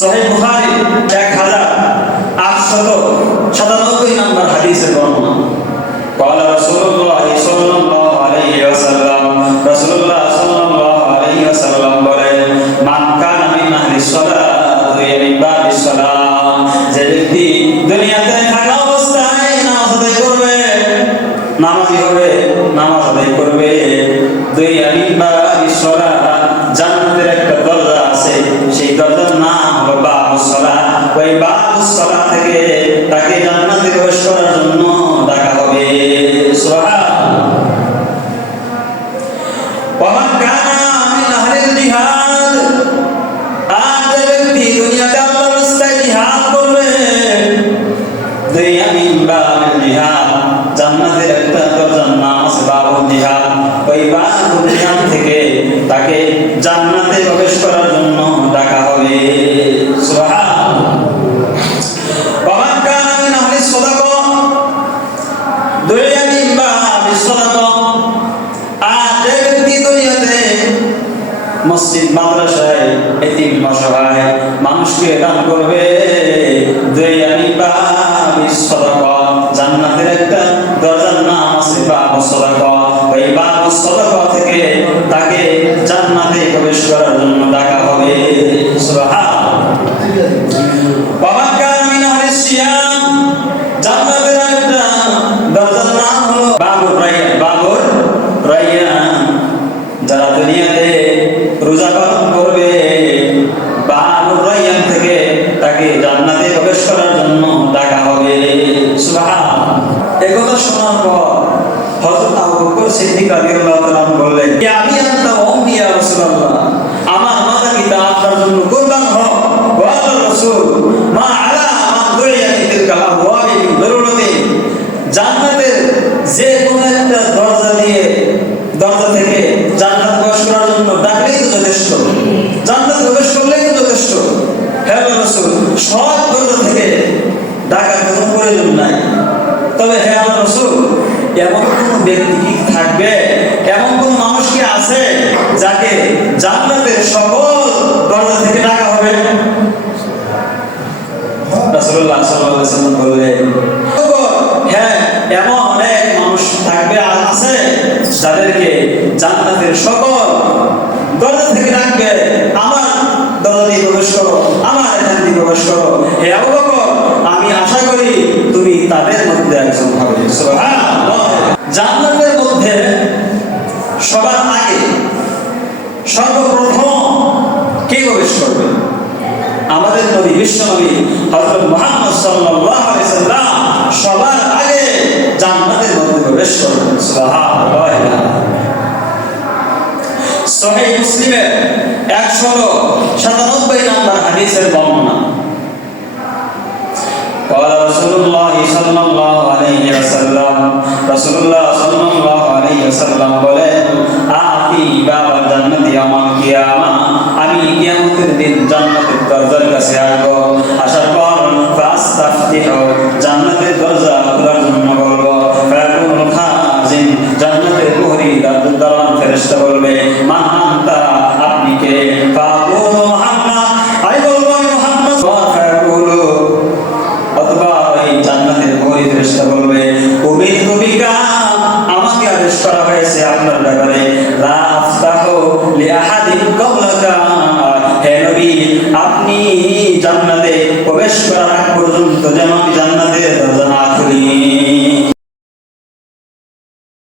সহিহ বুখারী 1897 নম্বর হাদিসের বর্ণনা। قال رسول الله صلى الله عليه وسلم রাসূলুল্লাহ সাল্লাল্লাহু আলাইহি ওয়াসাল্লাম বলেন, মান কানা মিন আহলিস সালাত ইয়ানি বাদিস সালাম, যে ব্যক্তি দুনিয়াতে থাকা অবস্থায় নামাজ আদায় করবে, নামাজি হবে, নামাজ আদায় করবে, দুই ইয়ানি বাদিস সালাত, জান্নাতের একটা দরজা আছে, সেই দরজার নাম হলো বাবুস সালাত। ওই বাবুস সালাত থেকে তাকে জান্নাতে প্রবেশ করার জন্য ডাকা হবে। সুবহানাল্লাহ। ওয়া কানা মিন আহলিল জিহাদ, আর যে ব্যক্তি দুনিয়াতে আল্লাহর রাস্তায় জিহাদ করবে, দুনিয়া মিন বাবিল জিহাদ, জান্নাতের একটা দরজার নাম আছে বাবুল জিহাদ। ওই বাবুল জিহাদ থেকে তাকে জান্নাতে প্রবেশ করার জন্য ডাকা হবে। সুবহানাল্লাহ। ওয়া মান কানা মিন আহলিস সাদাকা, দুনিয়া মিন বাবিস সাদাকা, আর যে ব্যক্তি দুনিয়াতে মসজিদ মাদ্রাসায় এতিম অসহায় মানুষকে দান করবে, দুনিয়া মিন বাবিস সাদাকা, জান্নাতের একটা দরজার নাম আছে বাবুস সাদাকা। ওই বাবুস সাদাকা থেকে তাকে জান্নাতে প্রবেশ করার জন্য ডাকা হবে। সুবহানাল্লাহ। ওয়া মান কানা মিন আহলিস সিয়াম, জান্নাতের একটা দরজার নাম হলো বাবুর রায়্যান। বাবুর রায়্যান, যারা দুনিয়াতে রোজা পালন করবে, বাবুর রায়্যান থেকে তাকে জান্নাতে প্রবেশ করার জন্য ডাকা হবে। সুবহানাল্লাহ। এই কথা শোনার পর হযরত আবু বকর সিদ্দিক রাদিয়াল্লাহু তাআলা বললেন, ইয়া আবি আনতা ওয়া উম্মি ইয়া রাসূলুল্লাহ, আমার মাতা পিতা আপনার জন্য কুরবান হোক। ওয়া আল্লাহর রাসূল, মা আলা মান দুইয়া তিলকা আবওয়াবি মিন দুরুরতি, জান্নাতের যে কোন একটা দরজা থেকে জান্নাত প্রবেশ করার জন্য ডাকলেই তো যথেষ্ট, জান্নাতে প্রবেশ করলেই তো যথেষ্ট। হে আল্লাহর রাসূল, সব দরজা থেকে ডাকার কোনো প্রয়োজন নাই। তবে হে আল্লাহর রাসূল, এমন কোন ব্যক্তি কি থাকবে, এমন কোন মানুষ কি আছে যাকে জান্নাতের সকল দরজা থেকে ডাকা হবে? রাসূলুল্লাহ সাল্লাল্লাহু আলাইহি ওয়াসাল্লাম বললেন, হ্যাঁ, এমন অনেক মানুষ থাকবে, আছে যাদেরকে জান্নাতের সকল দরজা থেকে ডাকবে, আমার দরজা দিয়ে প্রবেশ করো, আমার এখান দিয়ে প্রবেশ করো। হে আবু বকর, আমি আশা করি তুমি তাদের মধ্যে একজন হবে। সুবহানাল্লাহ। জান্নাতের মধ্যে সবার আগে সর্বপ্রথম কে প্রবেশ করবে? আমাদের নবী, বিশ্ব নবী হযরত মুহাম্মদ সাল্লাল্লাহু আলাইহি সাল্লাম সবার আগে জান্নাতের মধ্যে প্রবেশ করবেন। সুবহানাল্লাহ। সহিহ মুসলিমের 197 নম্বর হাদিসের বর্ণনা। قال رسول الله صلى الله عليه وسلم, রাসূলুল্লাহ সাল্লাল্লাহু আলাইহি ওয়াসাল্লাম বলেন, আতি বাবা জান্নাতি ইয়াউমাল কিয়ামা, আমি কিয়ামতের দিন জান্নাতের দরজার কাছে আসব। আসার পর ফাস্তাফতিহু, জান্নাতের দরজা খোলার জন্য বলবো। ফায়াকুল খাজিন, জান্নাতের প্রহরী দারোয়ান ফেরেশতা বলবে, মান আনতা, আপনি কে? ফাকুলু মুহাম্মদ, আমি বলবো আমি মুহাম্মদ। ফায়াকুলু, অথবা এই জান্নাতের প্রহরী ফেরেশতা বলবে, উমিরতু বিকা, আমাকে আদেশ করা হয়েছে আপনার ব্যাপারে, লা আফতাহু লিআহাদিন ক্বাবলাকা, হে নবী, আপনি জান্নাতে প্রবেশ